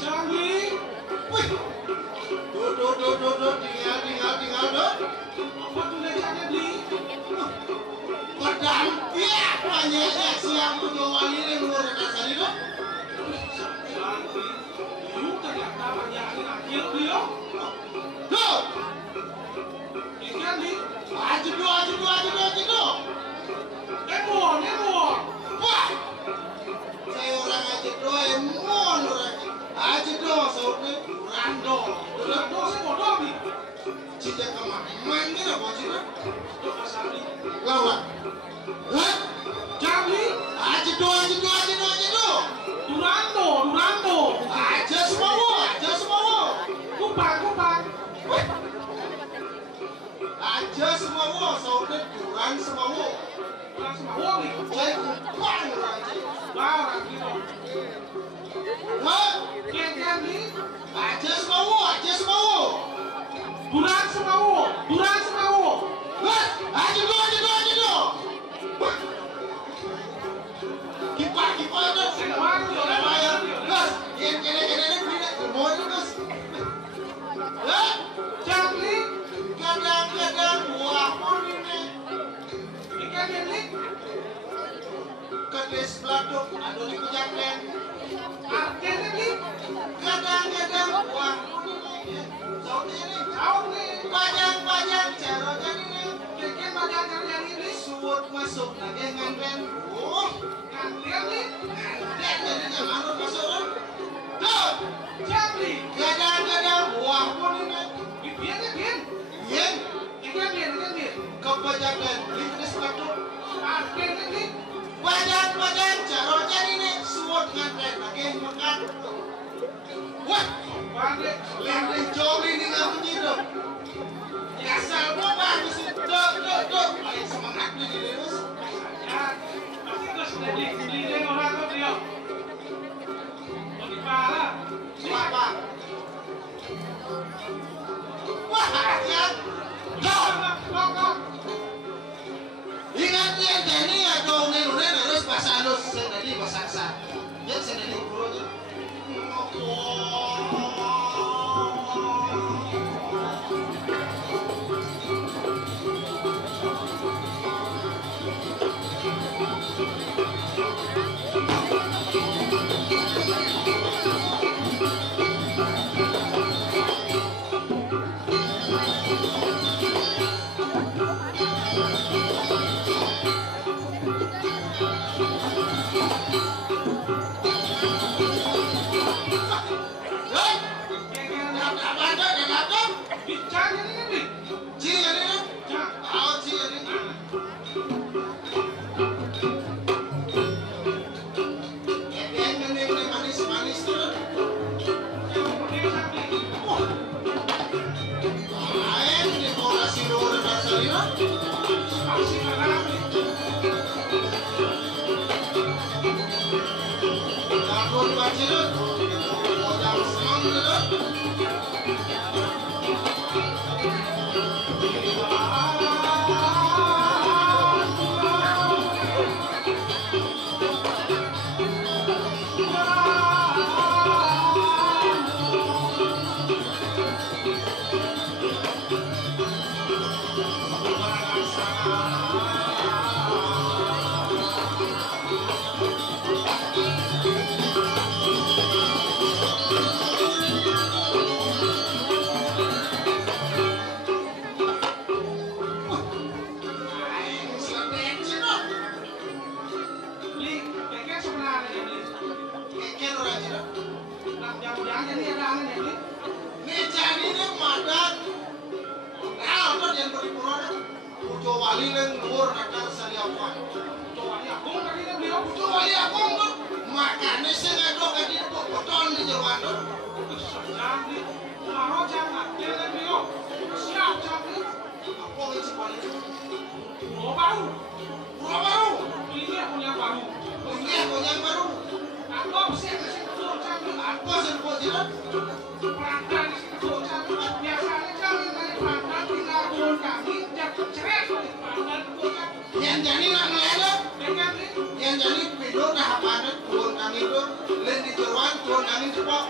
Jamli. Wih. Tuh, tinggal, tuh. Apa tuh lecanya beli? Pedang, iya, banyaknya siang punya wali yang luar biasa itu. Jamli. Yuk ternyata banyakin akhir beliau. Tuh. Ikan beli. Aja do. Nemo. Wah. Saya orang aja do, emon orang. Aja do, saudara. Rando. Rando saya bodoh beli. Cita kemaman kan apa cita? Tuh pasal beli. Lawan. Hah? Jamli. Aja do. Durando. Aja semua. Kupang. Aja semua, saudara kurang semua. Kurang sama wong nih. Saya kupang aja. Barang gitu. Hah? Ikan beli. Aja semua. Durang sama wong. Hah? Aja do. Kipak itu. Bayar. Gas. Kene beli semua itu gas. Hah? Jamli. Kadang-kadang buah pun ini. Ikan beli. Kedes bladuk aduh di kujaklen. Artinya beli. Kadang-kadang buah pun ini. Saudara ini. Jauh nih. Panjang caranya ini. Ikan banyak yang ini. Suwut masuk lagi nganten. Oh, Ngantel nih. nganten jadinya manut masuk. Tuh, Jamli. kadang-kadang buah pun ini. Biar. Yen, Ikan beli. kebajakan beli kedes bladuk. Artinya beli. Panjang caranya ini. Suwut nganten lagi makan. Wah, Balik. lindung joli ini nggak begitu. Asal mau bagus itu. Tuh. Ayo semangat nih terus. Ya. Pasti gue sudah beli deh orang tuh beliau. Bagi pala. Apa? Wah, ya. Kok. Ingat ya, jadi ya dong nenek harus bahasa halus, sendiri bahasa kasar. Ya sendiri burunya. Bicara ini beli. Pasti karena wali neng luar nakar sariawan. Wali aku makanya saya ngadok kadi potong di jalan tu. Apa yang sepaling? Pulau baru. Pulau baru. Ini aku yang baru. Ini aku yang baru. Aku sih Aku sebut tidak. perantau di situ biasanya kami dari perantau tinggal turun kami jatuh ceret perantau Yang jadi nak ngeledek. dengan Yang jadi video dah apa turun kami tu. Lain di jeruan turun kami cepat.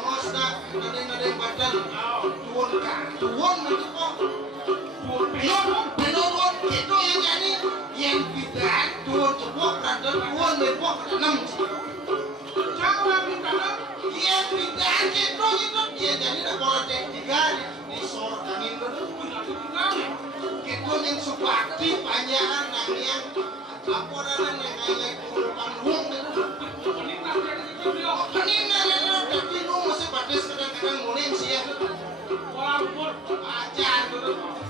Dongos dah, nade badan. Tuan kan, tuan itu kok. Tuan itu yang jadi yang tidak tuan cepok dan tuan lepok enam. Jangan bicara. Yang tidak itu dia jadi nak bola tiga di sor angin itu. Kita yang subakti panjangan nang yang laporan yang kayak kurupan uang itu. Kanina lelo tapi nu masih batas kadang-kadang nguling sih ya. Walaupun Ajar dulu.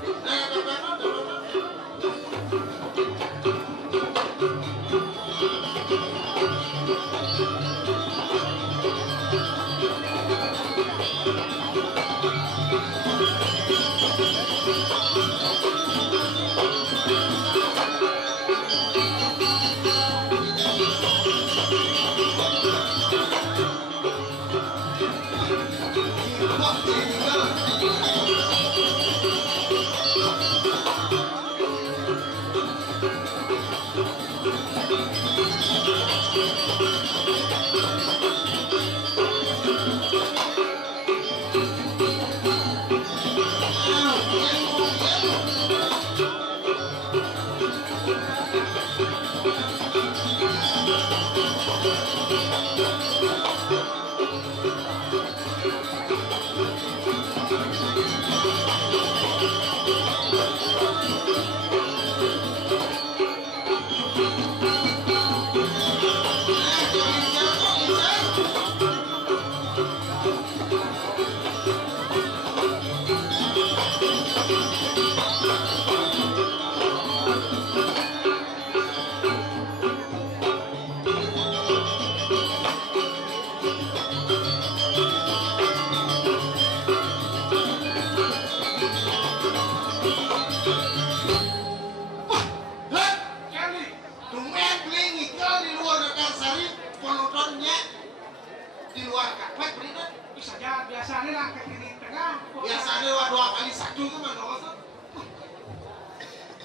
biasanya lah ke kiri tengah. Biasanya wa 2 kali 1 tu mah dong.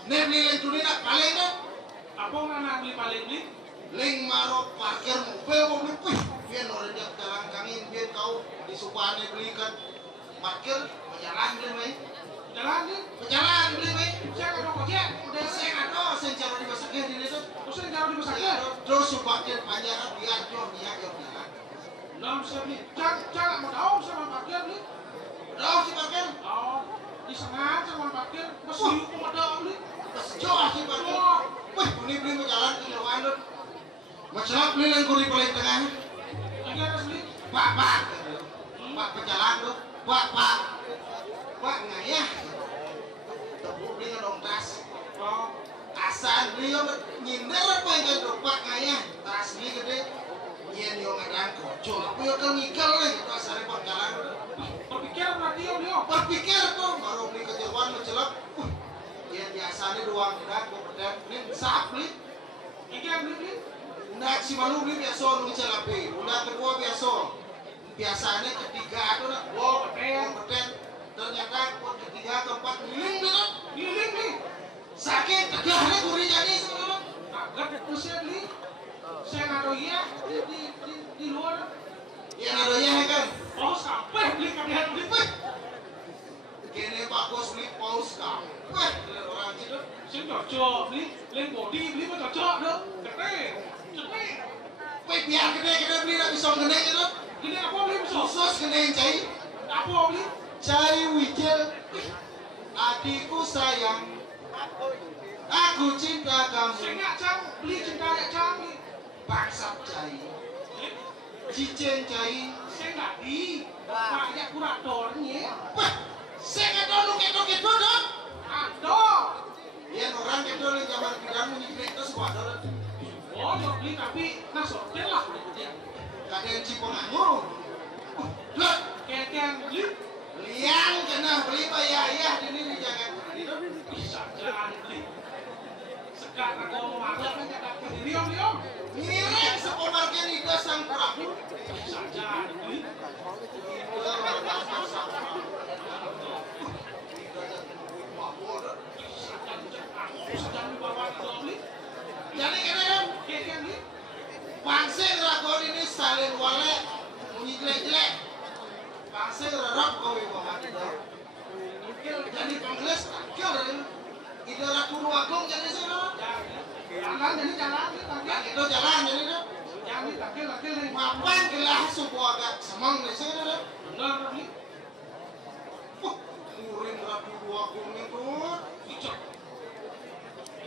Nih beli itu ni nak paling dah. Apa nak beli paling beli? Leng maro parkir mobil mau beli pih. Biar orang dia jalan kangin biar kau di Subane belikan parkir berjalan beli mai. Jalan ni? Berjalan beli mai. Saya ada kocek. Udah saya ada saya cari di masaknya di itu. Saya cari di masaknya. Terus Subane panjang biar jom dia. Nam sini, jangan mau tahu sama parkir ni. Tahu si parkir? Oh, disengat sama parkir, masih hukum ada ni. Jauh si parkir. Wah, ini beli berjalan ke jauhan tu. Macam beli yang kuri paling tengah. Lagi ada sini. Pak berjalan tu. Pak ngayah. Tepuk beli ngedong tas. Oh, Asal beli nyindir apa yang tu Pak ngayah. Tas beli gede. Iya dia ngadang kocok. Aku yang kan ngikal lagi. Itu asal Pak jalan. berpikir berarti dia. Berpikir tu baru beli kejauhan mencelak. Iya biasanya doang tidak. Ini sahab beli. Iki yang beli. Nak si malu beli biasa nung celapi. Udah kedua biasa. Biasanya ketiga itu nak. Beten. Ternyata ketiga keempat giling tu. Giling ni. Sakit tegahnya kuri jadi sebenarnya. Agak usia beli. Saya ngaruh iya di luar. Yang adanya kan. Oh sampai beli kalian beli. Kene bagus beli paus kau. Wah, orang itu. Saya cocok beli. Lain body beli pun cocok dah. Cepet. Wah, biar gede beli nak bisa gede itu. Gini apa beli besok? Khusus gede yang cai. Apa beli? Cai wijel. Adikku sayang. Aku cinta kamu. Saya nggak cang beli cinta ya cang ni. Bangsat cai. Cicen cai. Saya nggak di. Banyak kuratornya. Wah, saya nggak tahu nuket dong. Ada. Ya orang itu yang zaman kita menyikir itu sekolah. Oh, dia beli tapi nak sortir lah. Kadang cipong anggur. Loh, Kayak beli. liang kena beli bayar di sini jangan. Bisa jalan beli. Sekarang kalau mau ada kan ada pendirian dia. Mirip sekomarkan itu sang prabu. Bisa jalan beli. Sedang dibawa ke beli. Jadi kan Kayak beli. bangsa lakon ini salin wale bunyi jelek-jelek. bahasa rarap kau ibu hati dah. Jadi penggelis kau dari ide Ratu Agung jadi sana. Jalan jadi jalan. Yang itu jalan jadi dah. Yang ini takil nih. Ngapain gelah sebuah agak semang di sana dah. Benar nih. Murin Ratu Agung itu Icok.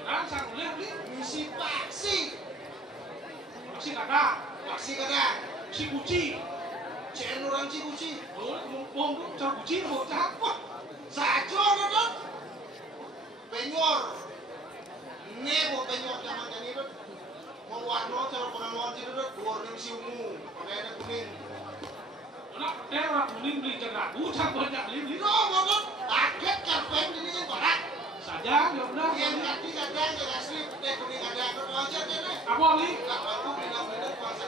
Jalan sang lihat nih. misi paksi. Masih ada. Paksi kadang. Si kuci. Cen orang Cikuci. Oh, bom tuh cara kuci mau cak. Wah, sajo dah. Penyor. Nebo penyor zaman ini dah. Mau warna cara pengamuan itu dah. Warna si ungu. Pakai ada kuning. Anak daerah kuning beli jarak. Cak banyak beli. No, mau kaget karpen ini yang barat. Saja ya udah. Yang tadi kadang yang asli teh kuning ada yang wajar deh. Apa li? Enggak aku bilang-bilang kuasa.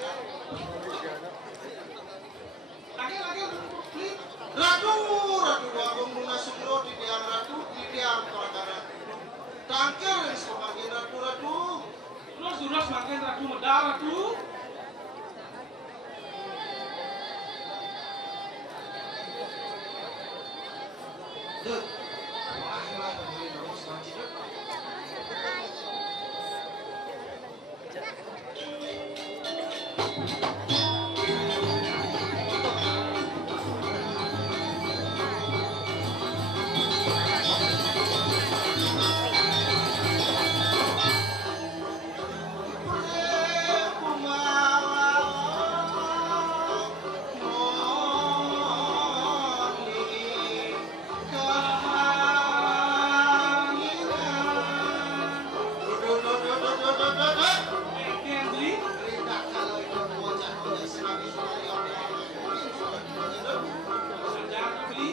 Lagi beli. Ratu Agung Munasundro di tiang Ratu di tiang Korakara. Tangker semakin Ratu. Terus sudah semakin ratu medar tuh. Dek, wah dari terus lanjut dek. Yang beli. Saja beli.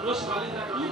Terus balik ratu.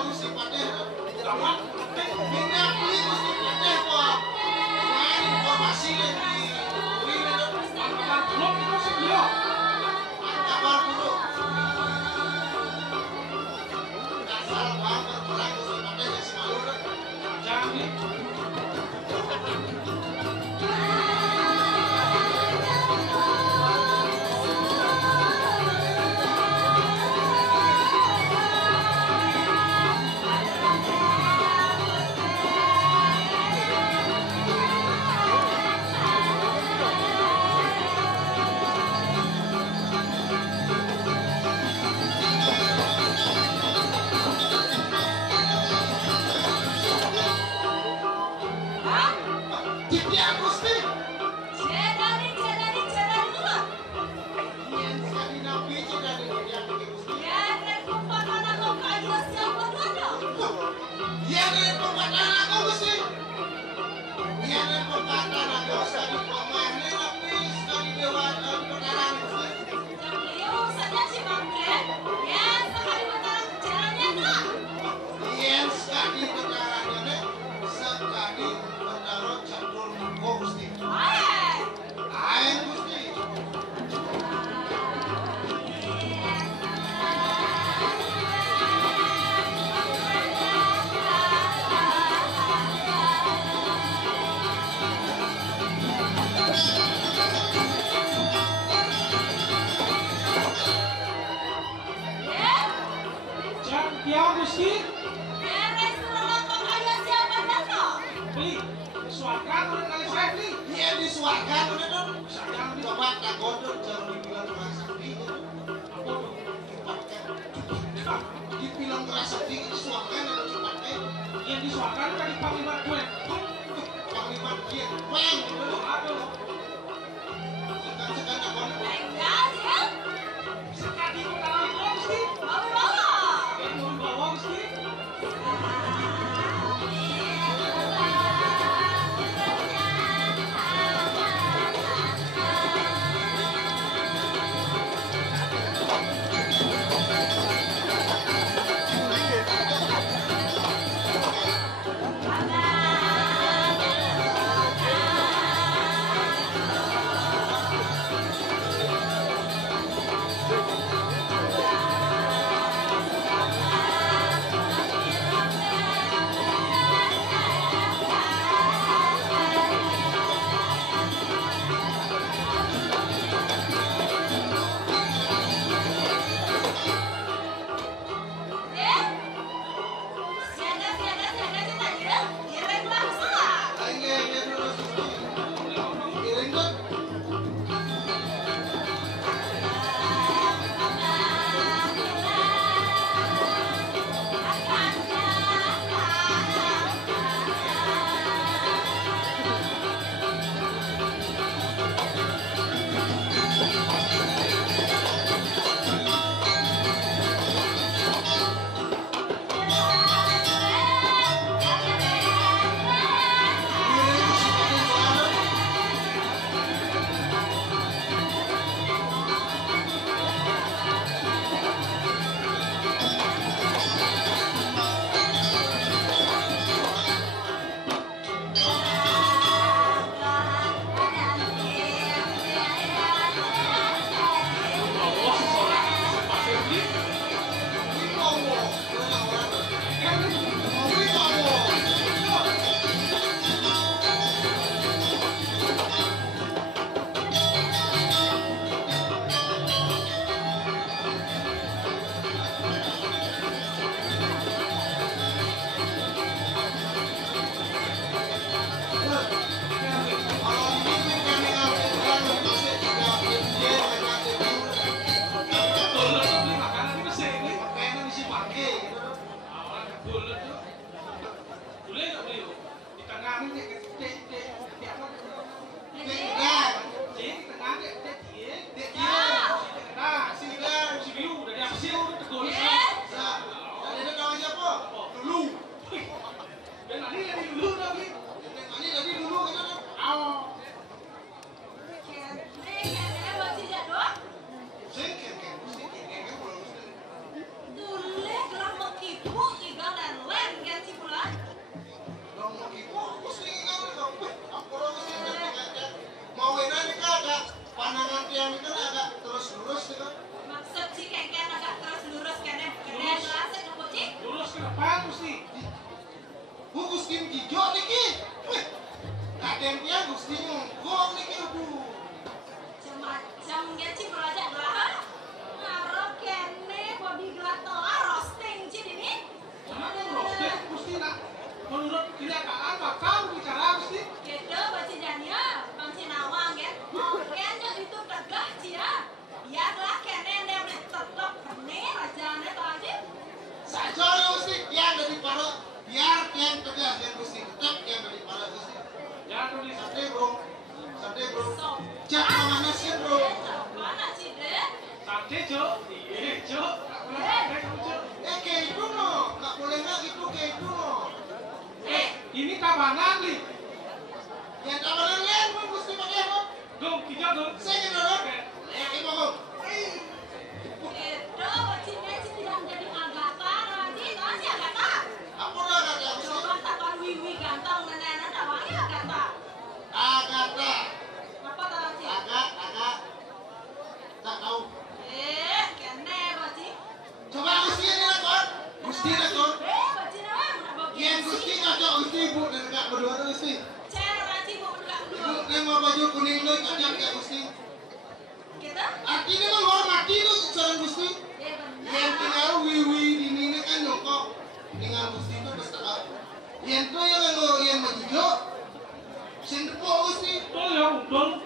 Harus kodok jangan dibilang merasa tinggi. Apa tuh? Dibilang merasa tinggi disuapkan atau cepatnya. Yang disuakan tadi Panglima gue. Panglima dia weng. Aduh. Sekan apa? Enggak, dia. Sekali kok tahu itu mesti. Bawa-bawa. Ini mau bawa mesti.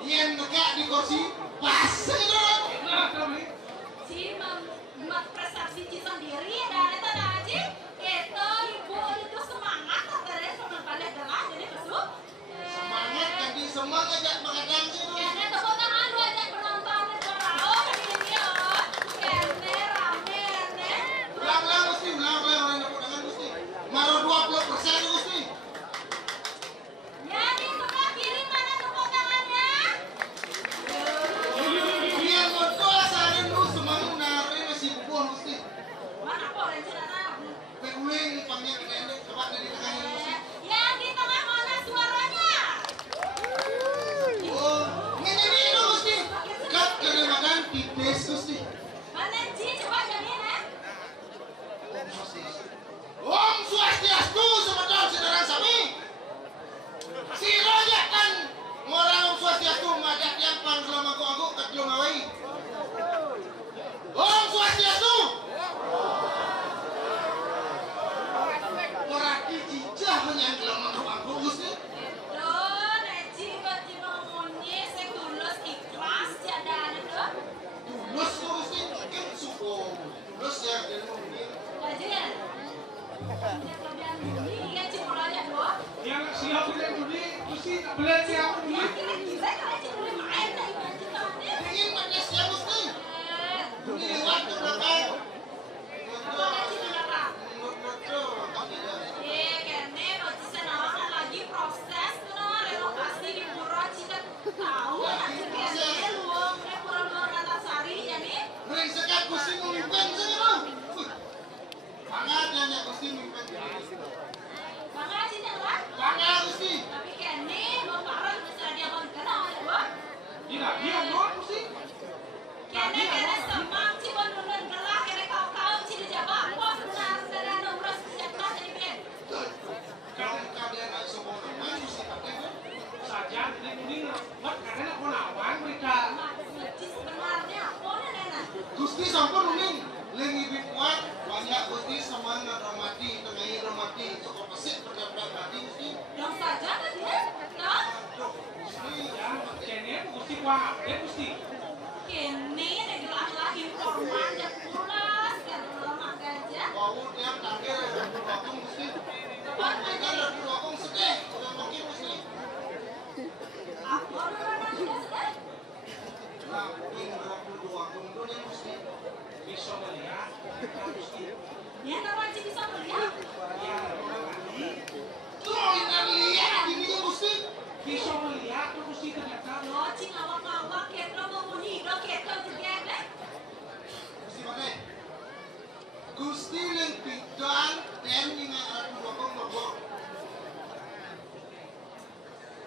Yen nekak di kursi pas siapa Ya, nih? kira-kira kalau sih boleh main dah ibu ceritanya. Ingin pakai siapa Gusti? Eh, Ini lewat ke belakang. apa lagi kenapa? Betul, betul. Kene baju senawan lagi proses tuh relokasi di Pura Cita tahu nanti kene luang di Pura Luar Antasari jadi Ring sekat Gusti memimpin sini loh. Banget nanya Gusti memimpin. bangga sih lah. Banget Gusti. Tapi kene mau parah bisa dia mau kenal ya gua. Tidak, dia non mesti. Kene semang sih mau nunun gelah kene kau sih di Jawa. Bos benar dari nomor sejahtera jadi ben. Kalau kalian nak semua nama Gusti pakai kan? Saja, ini mending buat karena aku lawan mereka. Masjid sebenarnya apa nena? Gusti sampun uning. Lengi kuat banyak Gusti semangat ramati tengahi ramati cukup pesik berdapat mati Gusti. Yang saja kan dia? Nah, Aduh Gusti. Ya, kene mesti kuah update mesti. kene ada gelah lagi informan dan pulas karena maka aja. Bau dia tangkir wakung Gusti. Mereka dari wakung sedih. Sudah mungkin Gusti. Apa nana sudah sudah? Nah, ini berapa wakung dunia Gusti. Bisa melihat, mesti. Ya nama sih bisa melihat. Ya, orang tadi Tuh ini lihat ini Gusti. bisa melihat, terus mesti ternyata. Lo cing awak kita mau bunyi, lo kita juga deh. Gusti pakai. Gusti yang pidan dan ingat aku wakung berbor.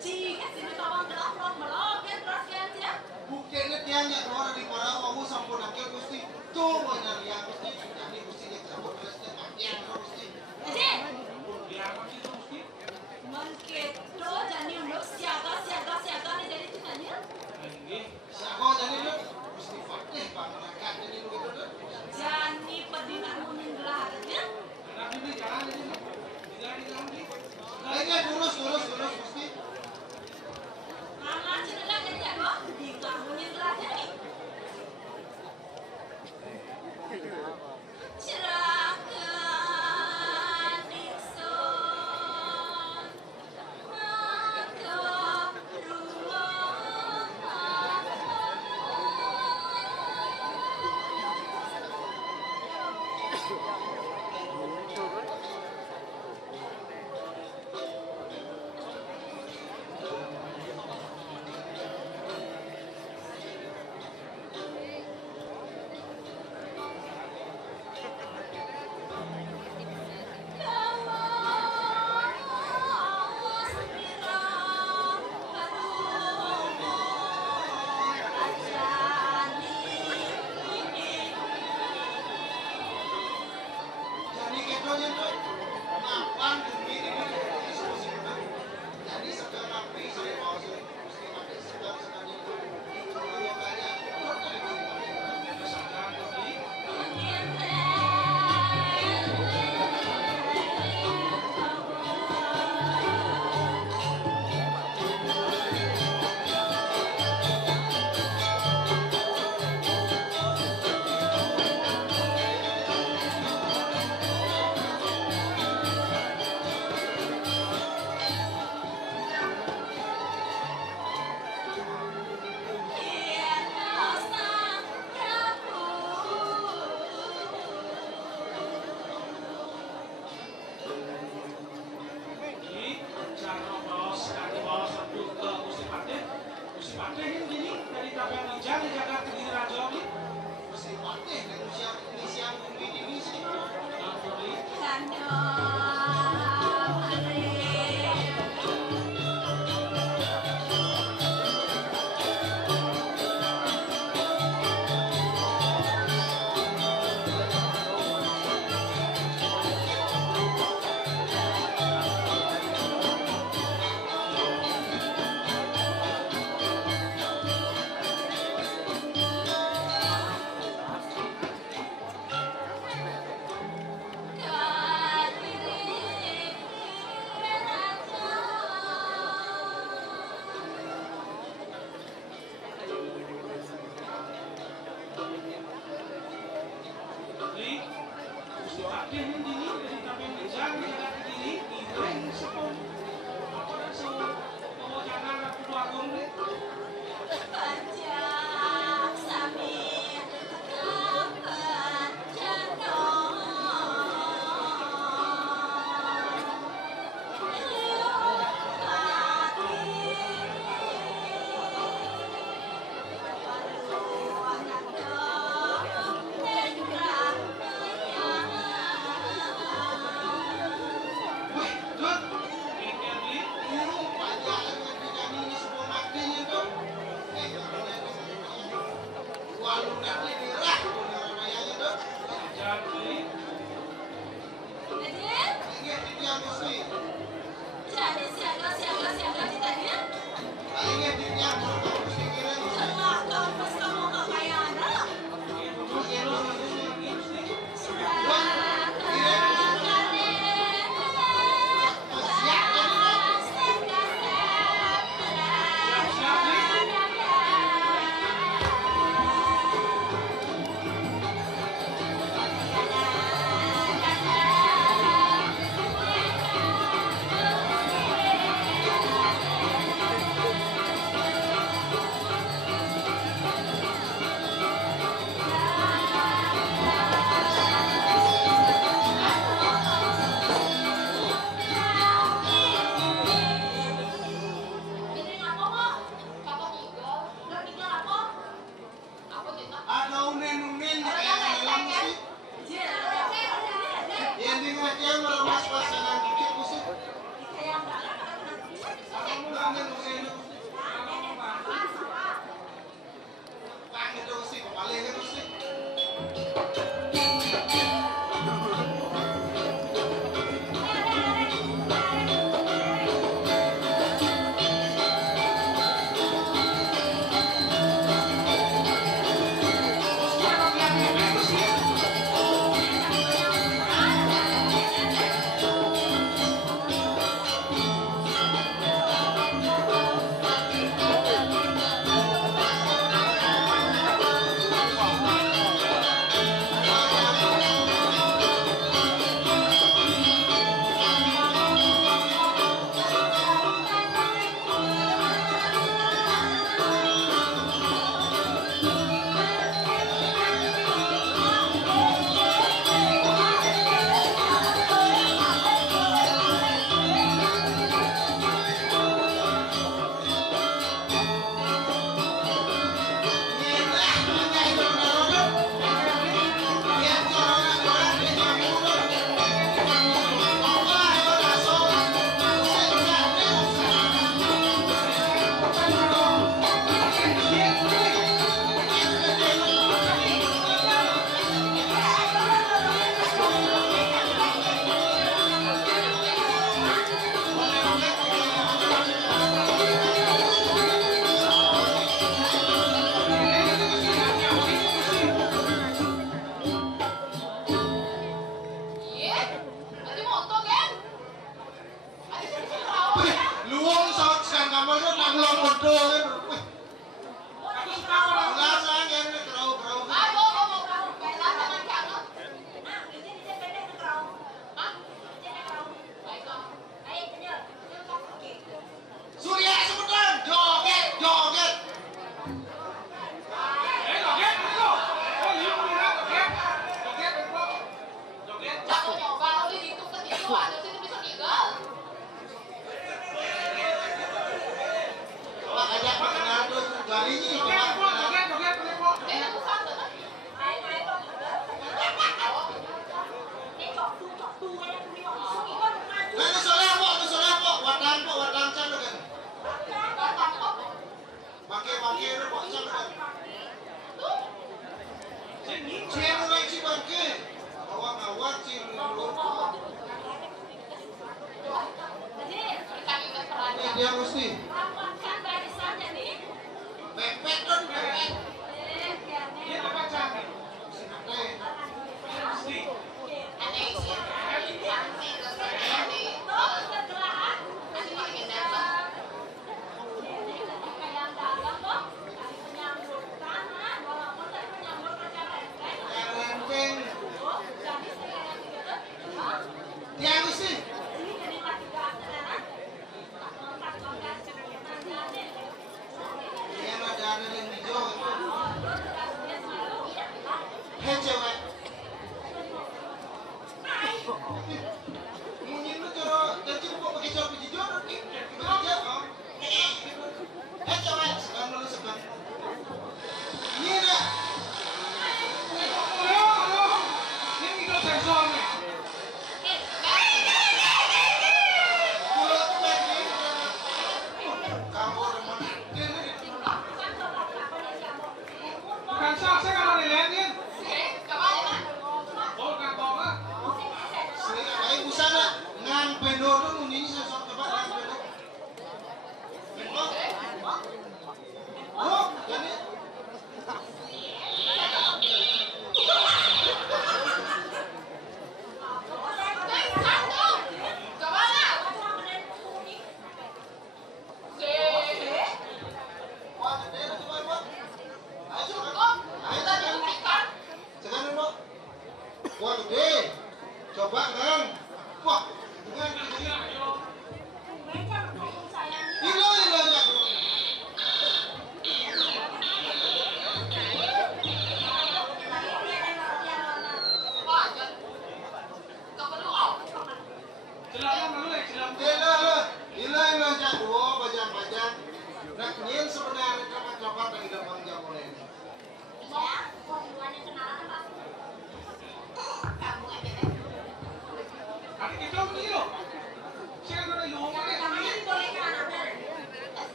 Jika sini kawan gelap lo melok ya terus kan ya. Buktinya dia yang keluar dari para wawu sampun akhir Gusti. Tuh benar ya Gusti. Jadi Gusti yang cabut resnya pakaian Gusti. Jadi, Dia apa sih itu mesti? mungkin lo jadi untuk siaga waluran ini rah mayanya dok. Jadi, Jadi, Ini dia mesti. jadi siaga di tadi. Ini dia mesti kira. Setelah kampus kamu nggak kayak anak. siap-siap nih.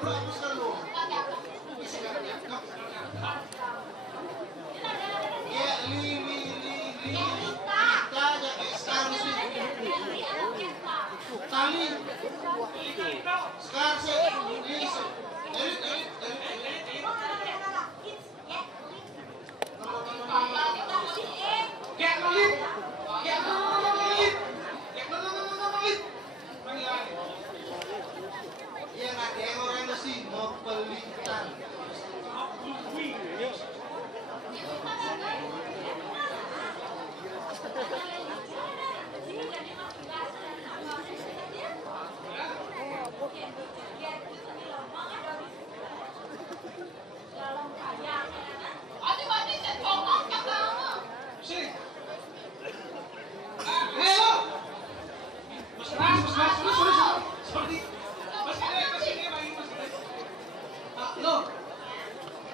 Bro, hapuskan lu. Bisa nggak dianggap? Ya, Lita jangan sekarang sih. Tali. Sekarang sih. Elit. Get lelit. Iya nggak ada yang orang mesti mau pelitan.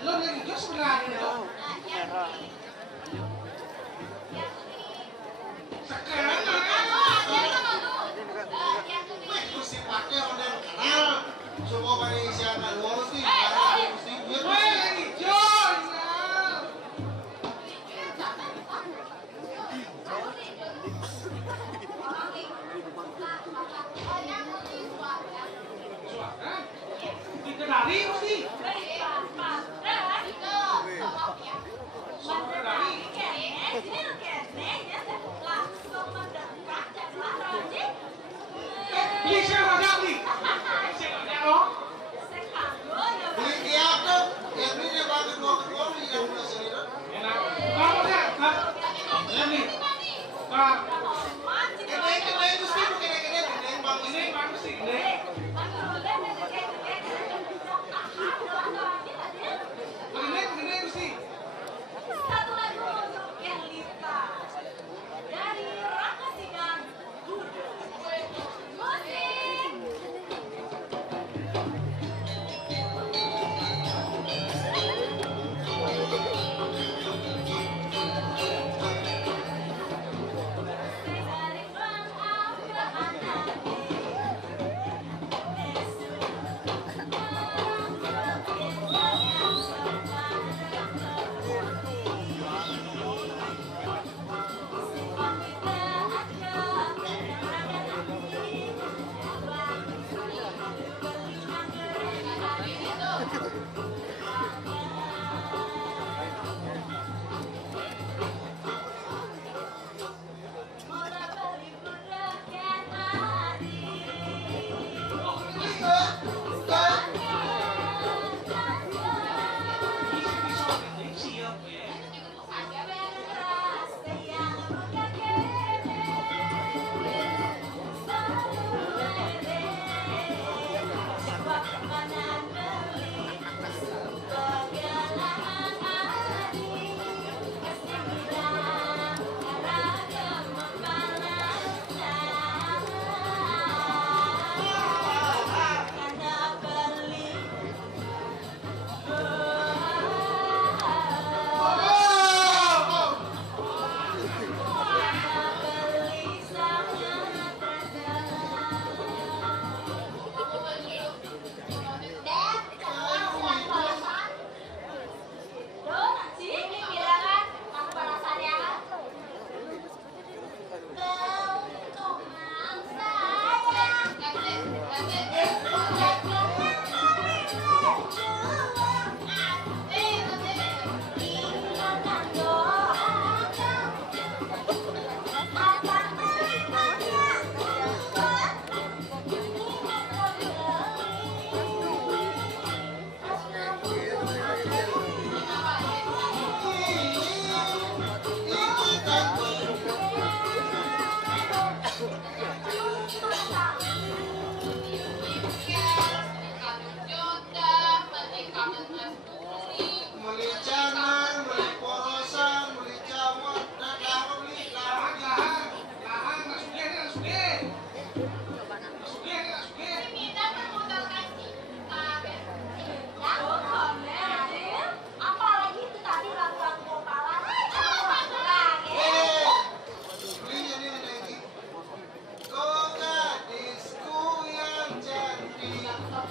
Lo lagi jos sebenarnya lo. Sekarang Mesti pakai model kenal. Semua Malaysia kan harus sih. Mesti gue lagi jos. Dikenali mesti. Bisa nggak nih? beli kiap tuh. Yang ini dia pakai dua yang udah sini tuh. Kamu lihat, ini, Pak. Kedai itu sih kedai bang Ini ini. bagus sih, ini. Ini mesti. Satu lagu untuk yang Lita dari Raka Sinan musik.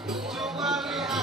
Coba lihat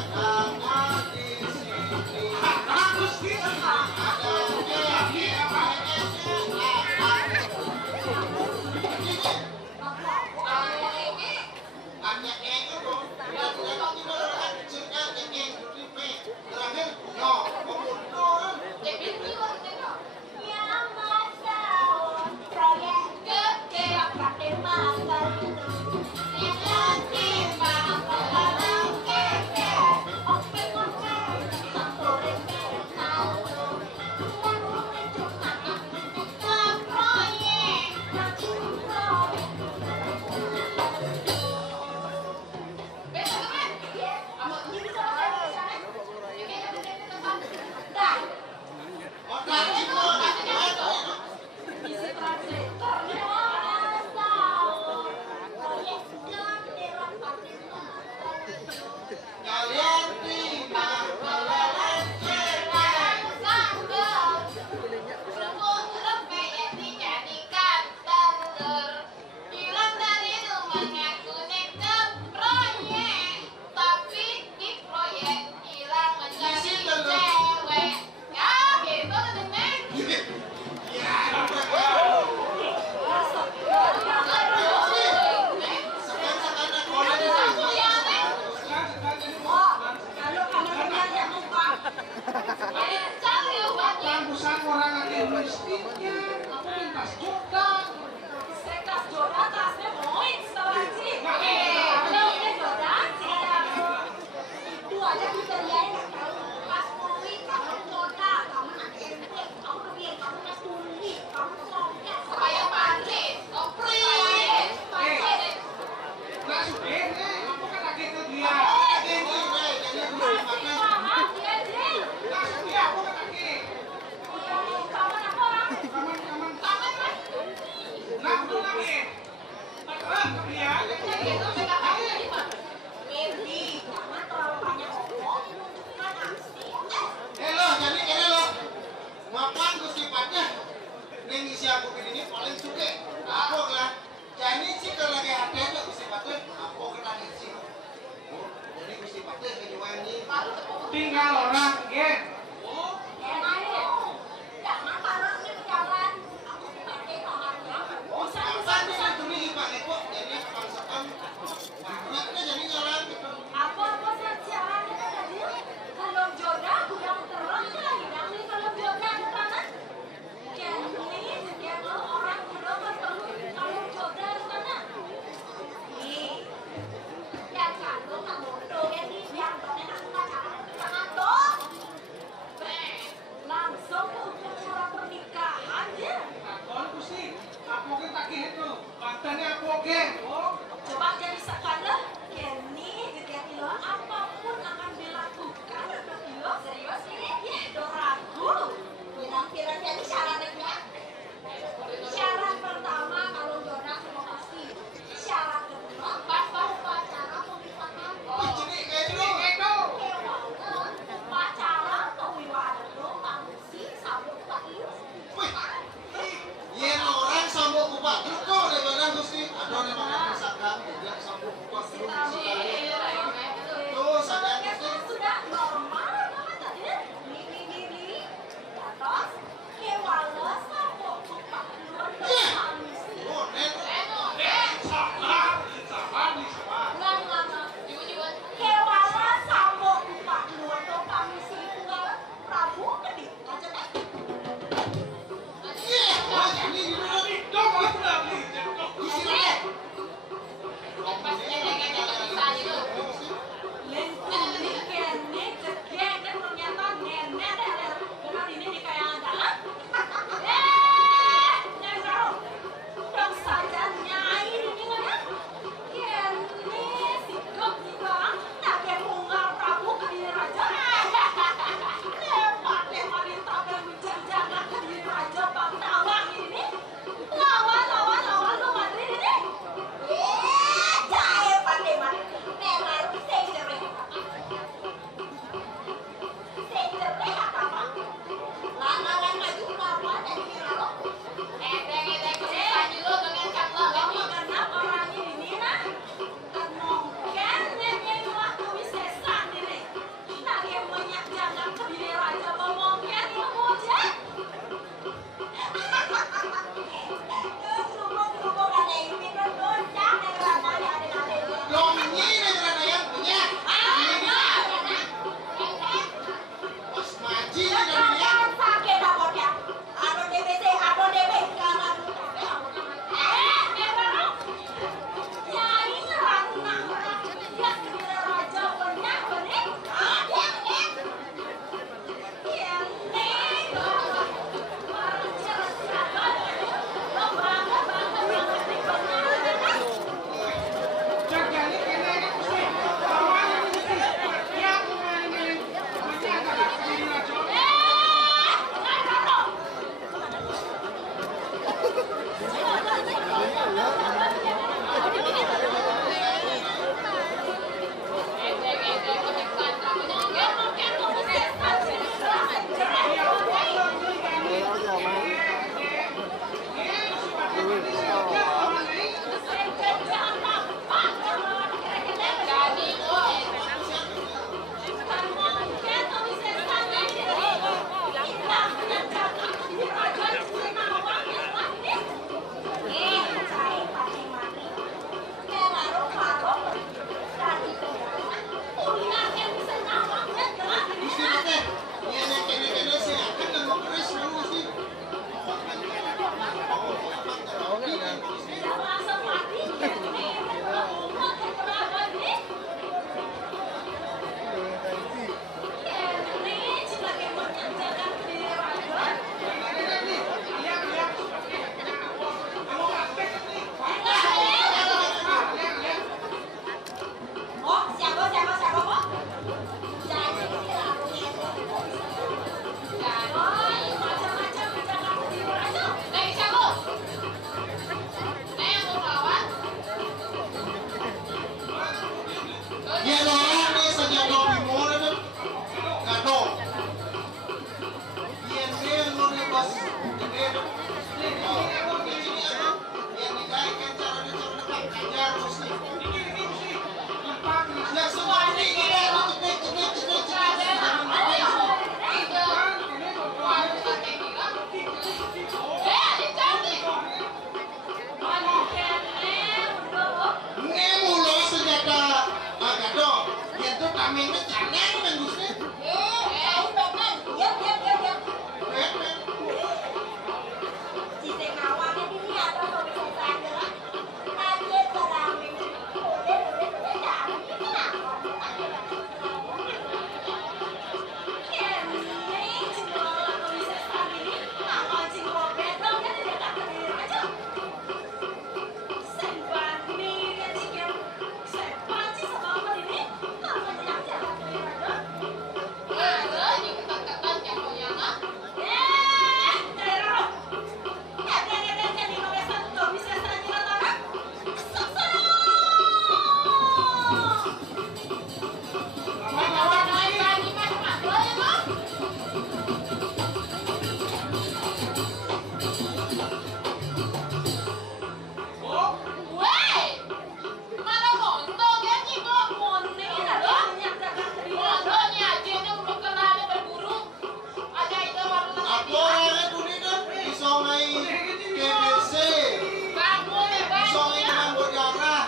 tinggal orang gen. Kan itu nih Pak Eko jadi pangsakan warnanya jadi ngalang gitu. itu tamengnya caneng kan Gusti. Batman. Diam. Batman. Cite ngawannya ini ada kalau bisa tanya. Aja teraming. Boleh jangan. Laporannya tuh nih kan disongai GBC. Disongai dengan berdarah.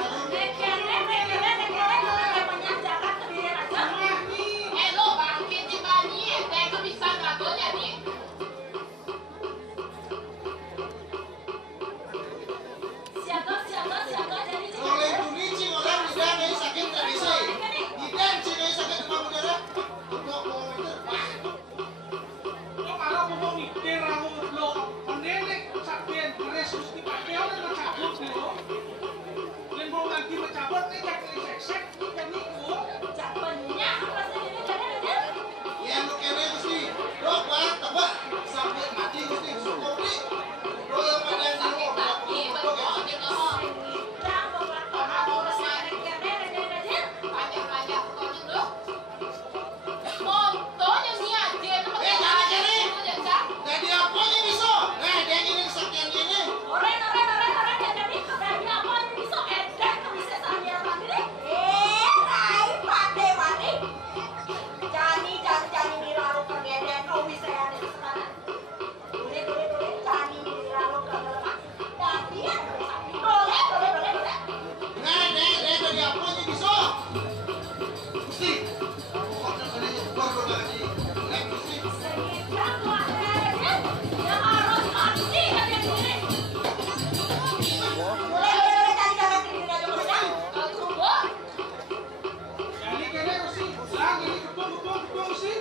Oleh Tunisi orang tidak ngai sakit GBC. Tidak sih ngai sakit demam berdarah. Untuk komputer. Kalau ngomong mikir aku lo menenek sakit Yesus dipakai oleh mencabut lo. Lain mau lagi mencabut jak sek kan niku. Ya lu kene Gusti. Lo kuat tebak sampai mati Gusti. Cukup nih. Lo yang pada sakit tapi jadi apa nih bisa? Dia ngiring sakit ini. Dia jadi apa nih bisa? Gusti. Pokoknya kene baru lagi. Gusti. Jadi kene mesti lagi kebong sih.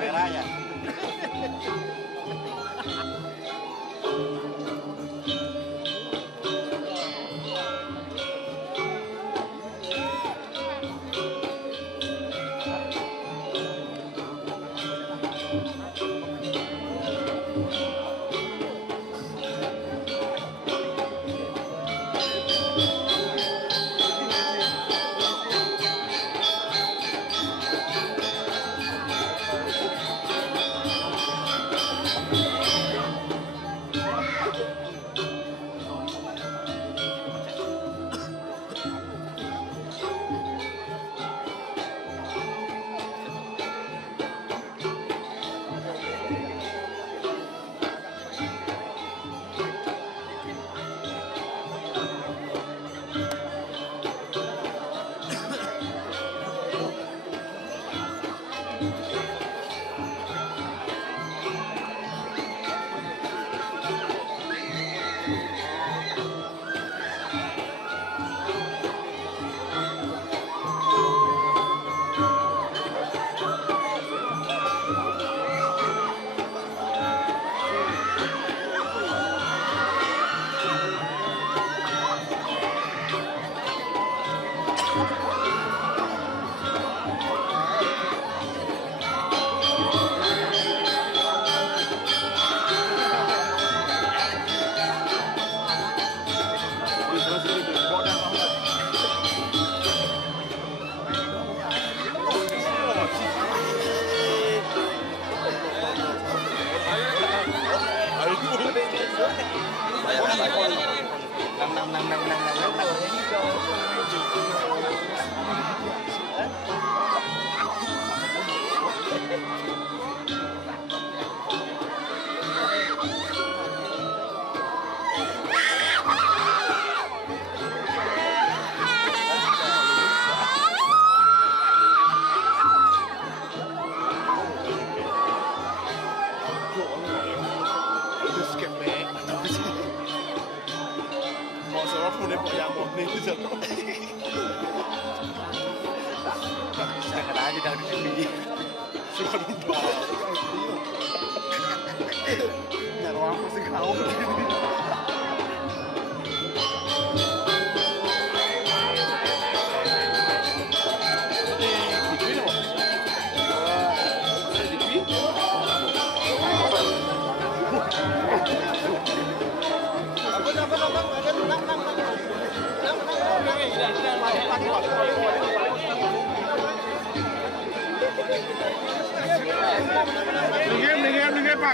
Merah ya.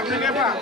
Minggir Pak.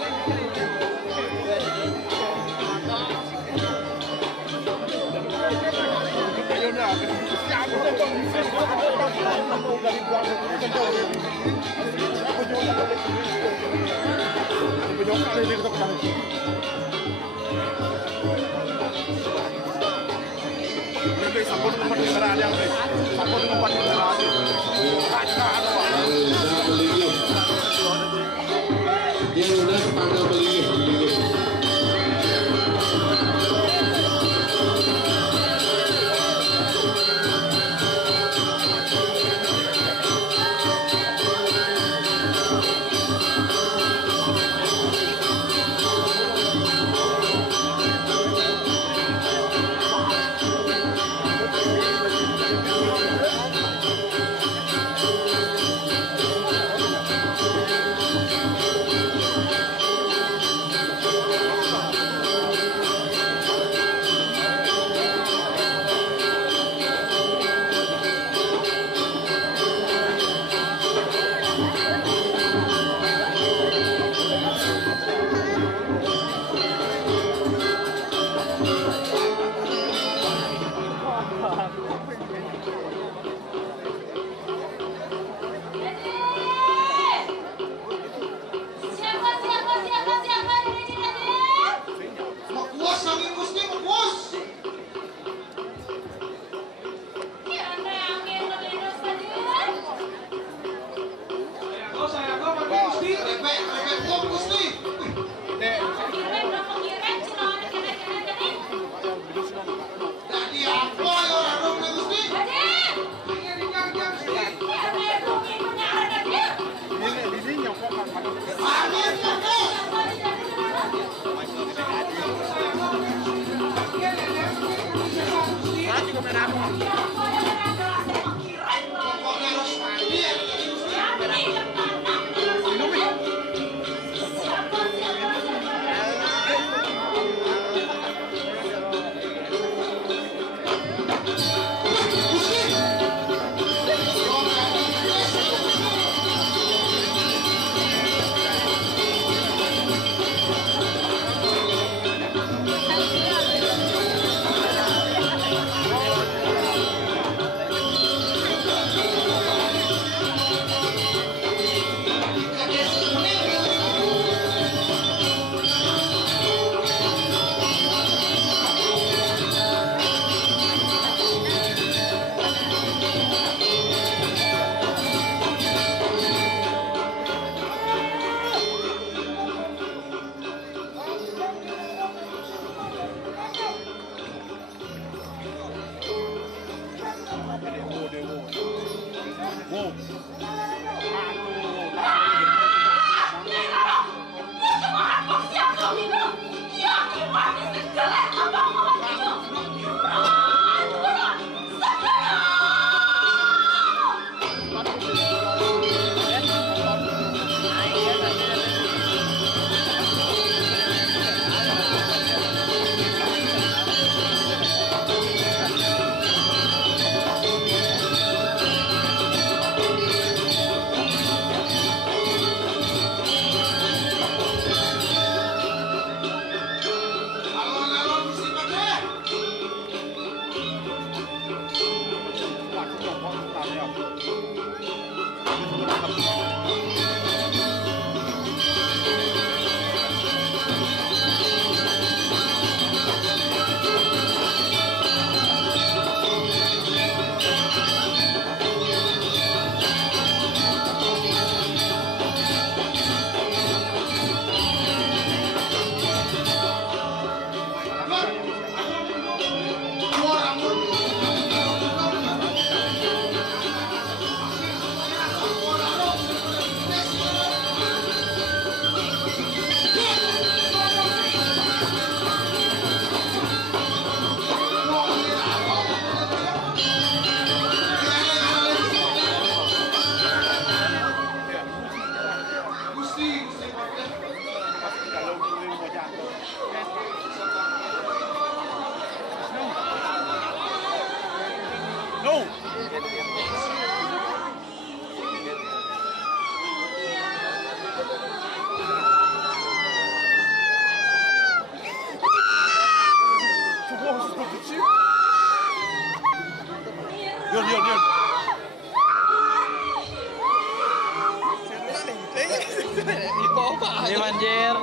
Ini banjir.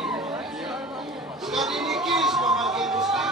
Sekali ini kis pembagian Gusti.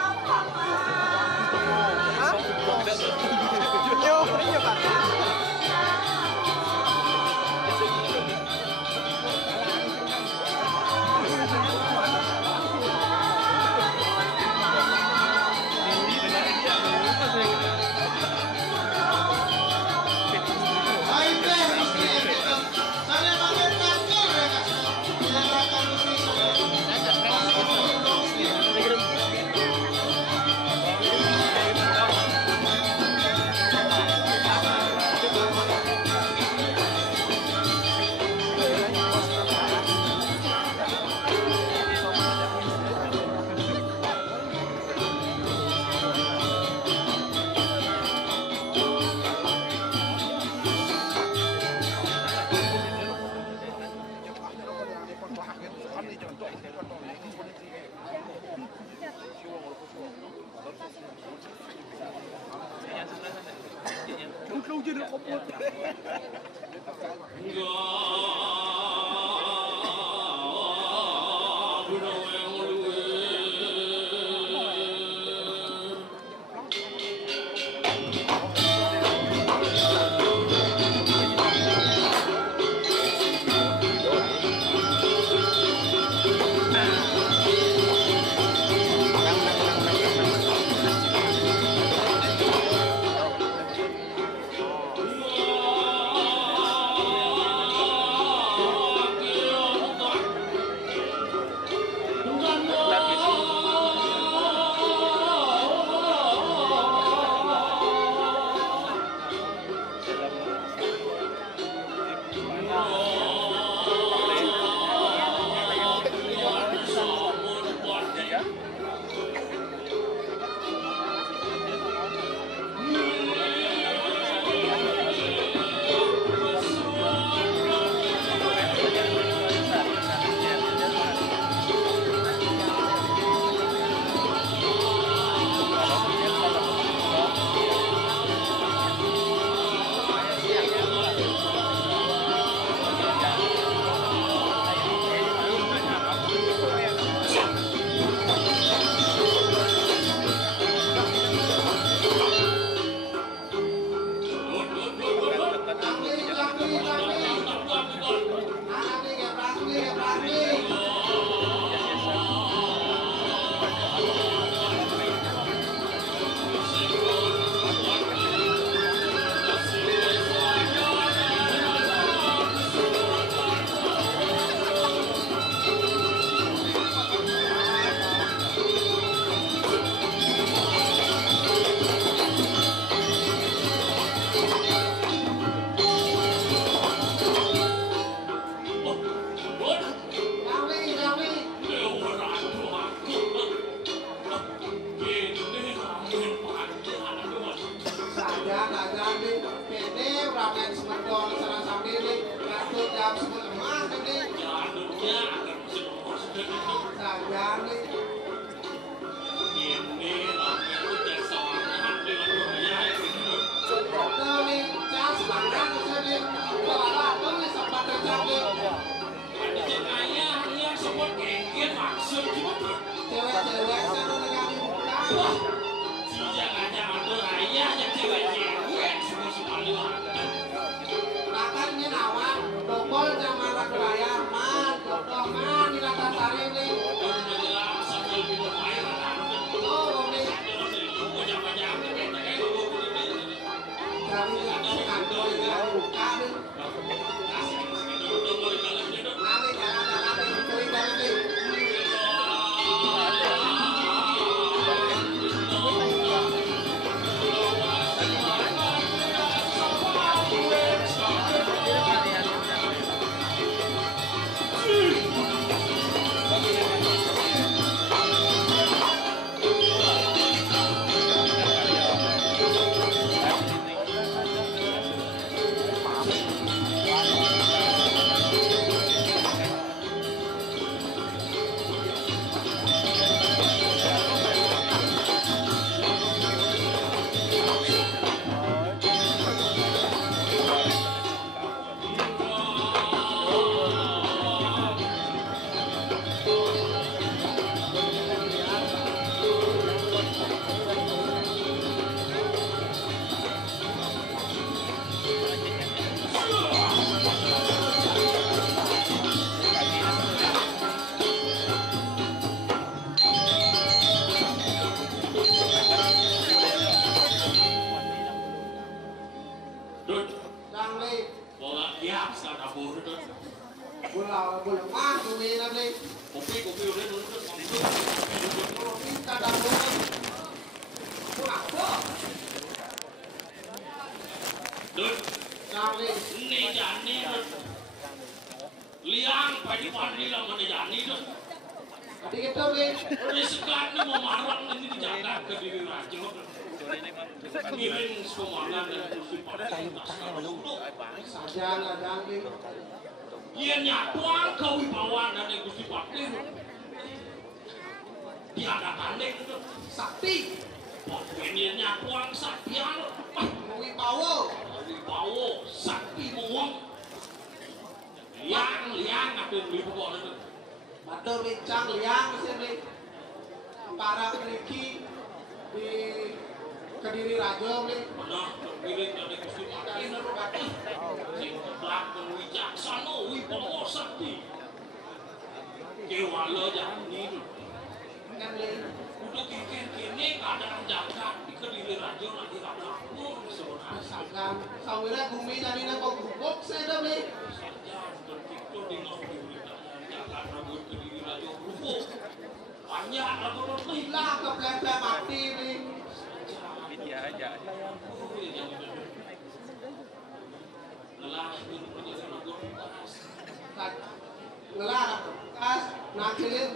Sajan nih. Ini lah itu jasawannya dengan budaya itu. Tuh nih, jas pandan saya bawa tuh nih sempat terjadi. Ada cekaya yang sempat kengkir maksud juga. Cewek-cewek sana dengan muka. Wah, jangan-jangan tuh ayah yang cewek-cewek semua lihat. Makannya nawar, dokol zaman raya man, jodoh man di latar sari nih. Baru menjelang sambil minum air Oh nih, kami lagi kantor dengan muka nih. Nanti jalan-jalan nih, cuy jalan nih. Liang pagi mandi lah mana jani tuh. Adik itu nih. Udah sekarang ini mau marang ini dijaga ke diri raja. Ngiring semangat dan kursi partai Sajan nih. Ia nyatuan kewibawaan dan kursi partai. Tiada tanding itu sakti. Ini nyatuan saktian. Wibawa sakti muang. Liang apa yang beli pokok itu? Batur bincang liang sini. Para Riki di Kediri Raja nih. Benar, terpilih dari Gusti Pakai Narobati. Sing belakang wijaksana wibawa sakti. Kewala jani. Kan nih. Udah kini kadang jaga di Kediri Raja lagi kapur sebenarnya. Sajan, sawirnya bumi jadi kok gubuk saya nih. Banyak lagu Hilang ke belanda mati nih. Media aja. Lelah tas nakilin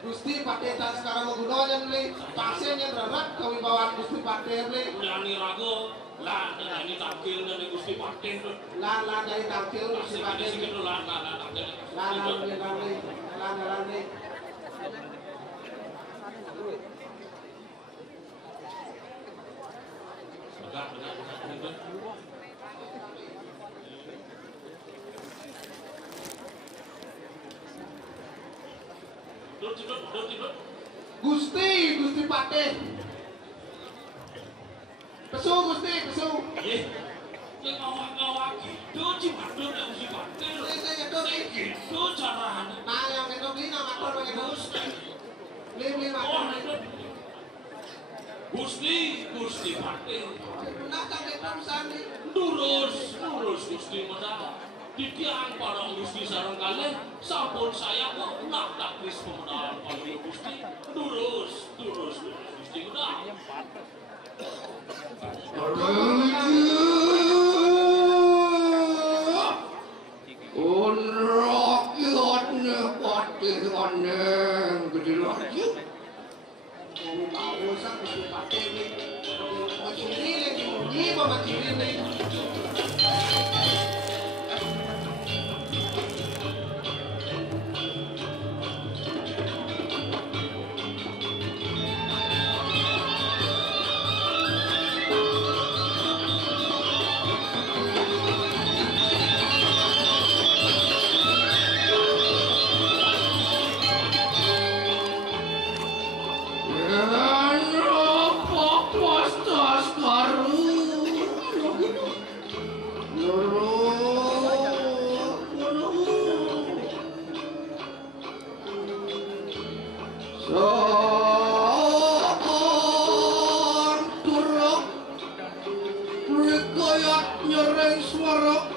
Gusti Pakai tas sekarang menggunanya nih. Pasiennya berat kewibawaan Gusti Pakai nih. Nyanyi ragu lah nyanyi tampil dari Gusti Pakai Lah dari tampil Gusti Pakai nih. Lah nih. Gusti Pakai. Pesu Gusti. Yang ngawak gitu cimadun yang Gusti Pakai. Saya gitu caranya. Nah yang itu beli nama aktor begitu. Beli makan. Gusti Pakai. Nah sampai perusahaan nih. Lurus Gusti Medang. Ditiang parang Gusti sarang kali. Sampun saya kok nak takris pemedang kalau Gusti. Lurus Gusti Medang. turuk rikayat nyereng suara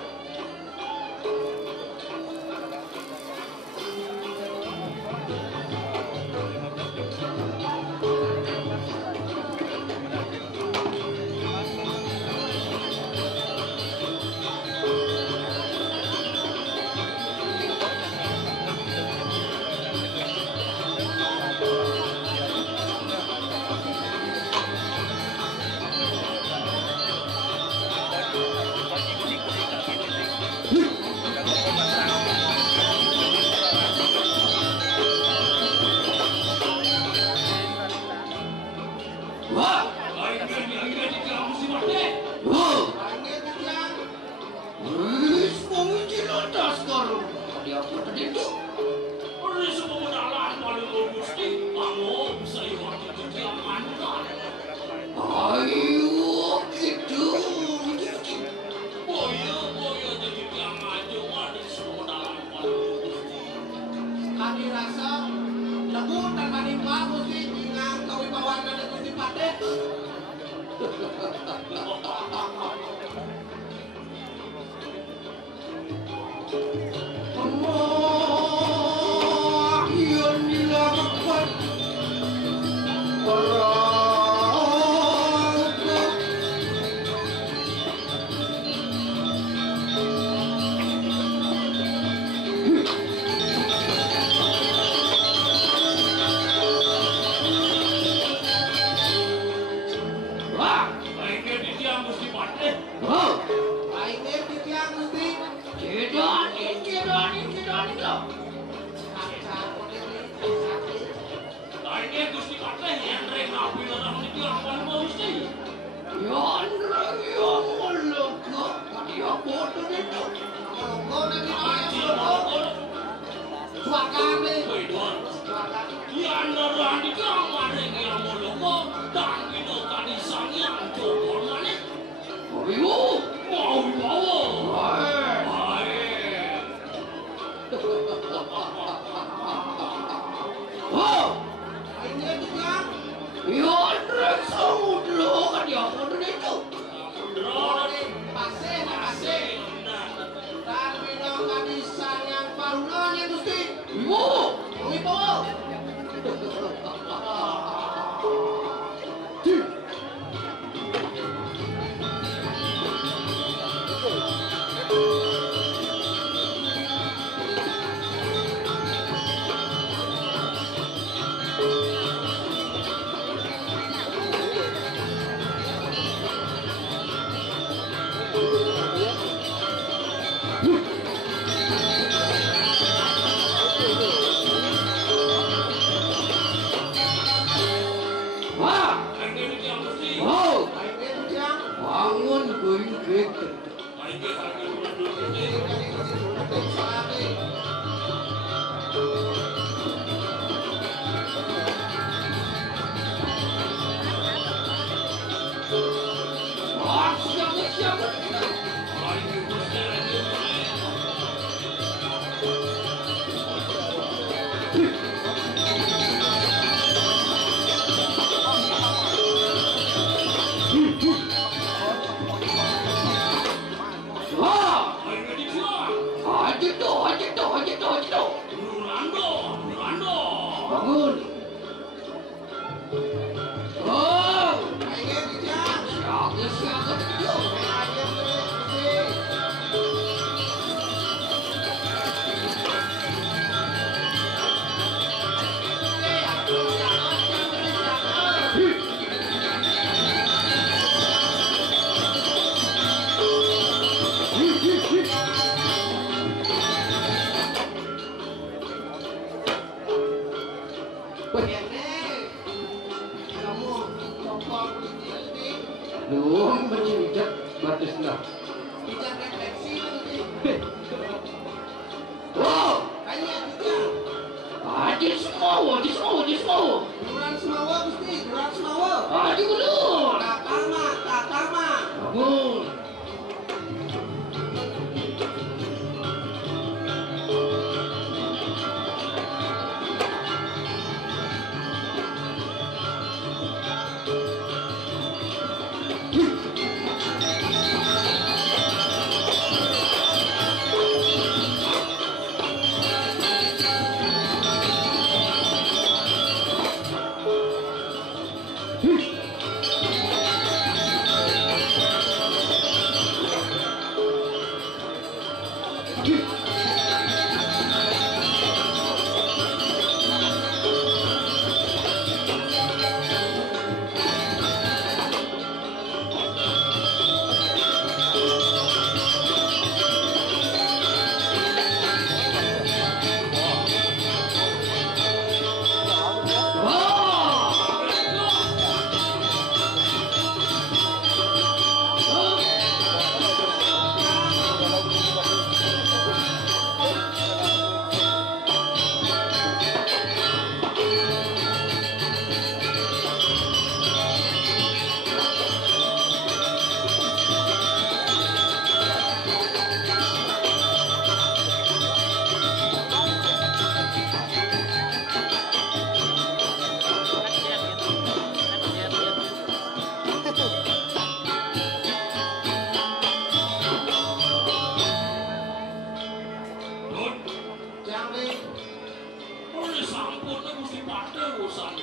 Pate urusan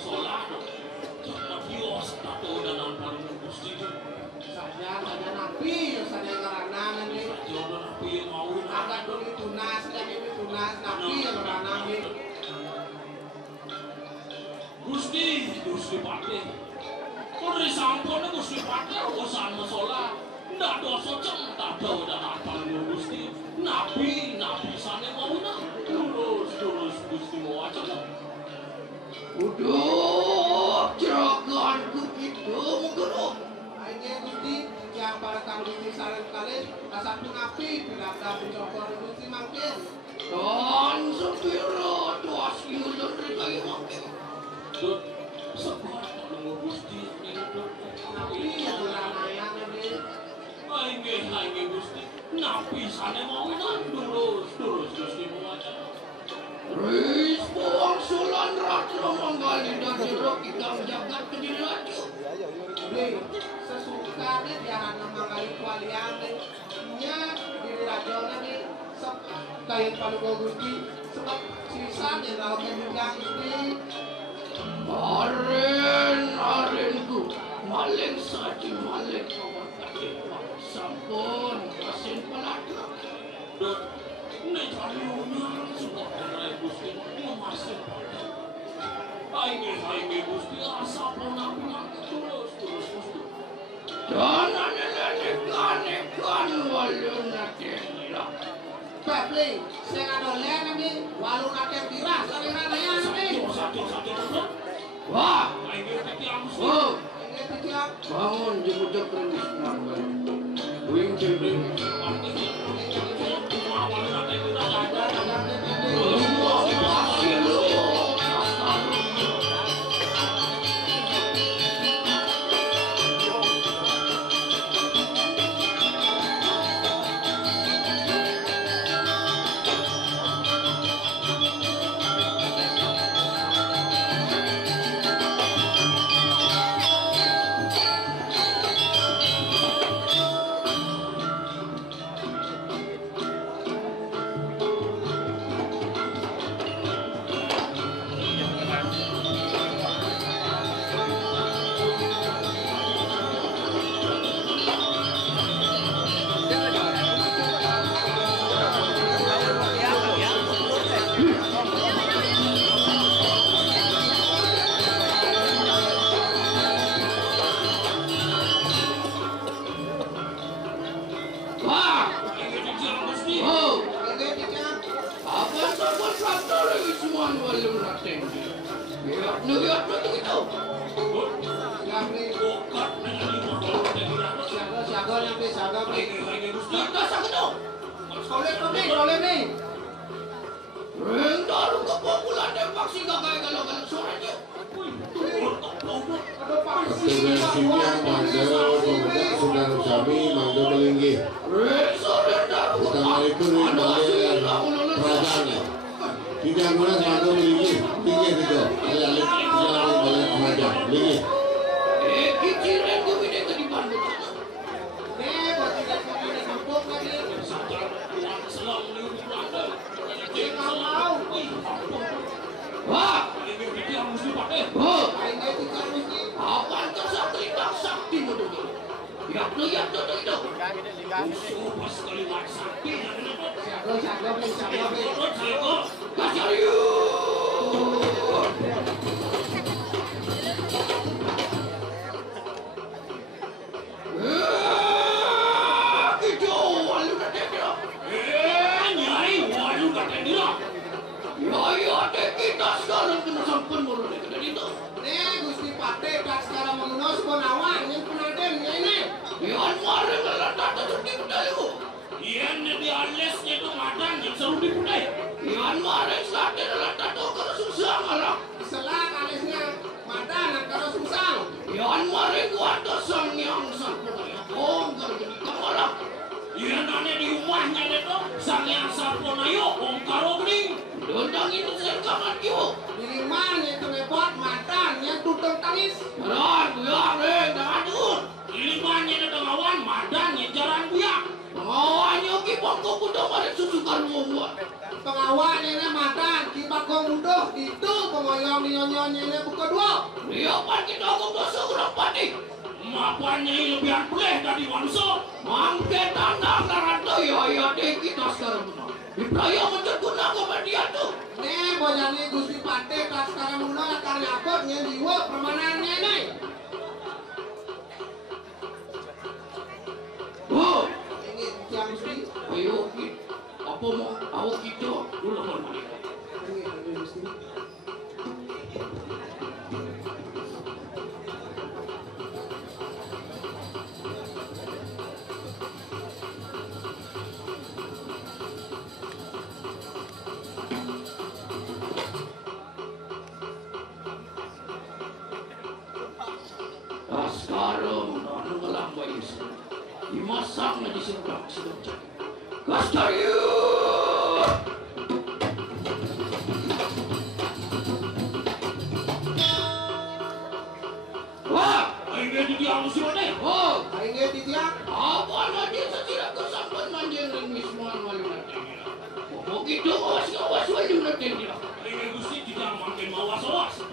solado. Jangan dios tato dan paling gusti. Saja napi, saja karena nanti. Jodoh napi yang mau. Agak dulu tunas, jadi tunas napi yang karena nanti. Gusti Pate. Kori sampun Gusti Pate urusan masalah. Ndak dosa cem tato dan paling gusti. Napi sana mau nak. Terus Gusti mau aja. Udah, jeraganku itu menggerak. Ini Gusti yang para kami saran kalian, satu napi tidak ada pencokor Gusti makin. Dan sepiro doa siulan lagi makin. Dut, sebuah tolong Gusti itu. Napi yang ramaian ini. Aing Gusti, napi sana mau nak. Terus Gusti mau aja. Riz buang sulan ratra menggali dan jeruk ikan jagat ke diri radio. Sesukanya dia menggali kualiannya diri radio ini kain palu Gusti sebab sisa di dalam yang ini. Arenku maling saja maling sampun mesin pelaka. Nek cari unang semua orang Gusti masih pada. Aing Gusti asa pulang terus Gusti. Jangan nekan walun nate kira. Pepli, saya ada lagi walun nate kira sarina naya nih. Satu. Wah, Aing Gusti Gusti. oh, ini tiap bangun jemput terus nambah. Wing jemput. hoyong nyonyonyene buka dua. Iya pan kita kok dosa kurang panik. Mapanya lebihan boleh dari manusia. Mangke tandang darat ya deh kita sekarang benar. Ibraya mencerguna kemudian tuh. Nih bojani Gusti Pate kas sekarang benar karya akot nyendiwa permanannya nih. Oh, Ini yang Gusti. ayo apa mau awak kita dulu mau Ini Gusti. sekarang anu ngelambai dimasak na disingkap sedang Kastayu. Wah, ayo dia harus mana? Oh, Ayo dia. apa lagi setiap kesampan manjeng ringisman walunan tengira. Oh gitu, awas walunan tengira. Ayo gusti tidak makin mawas-awas.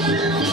Thank you.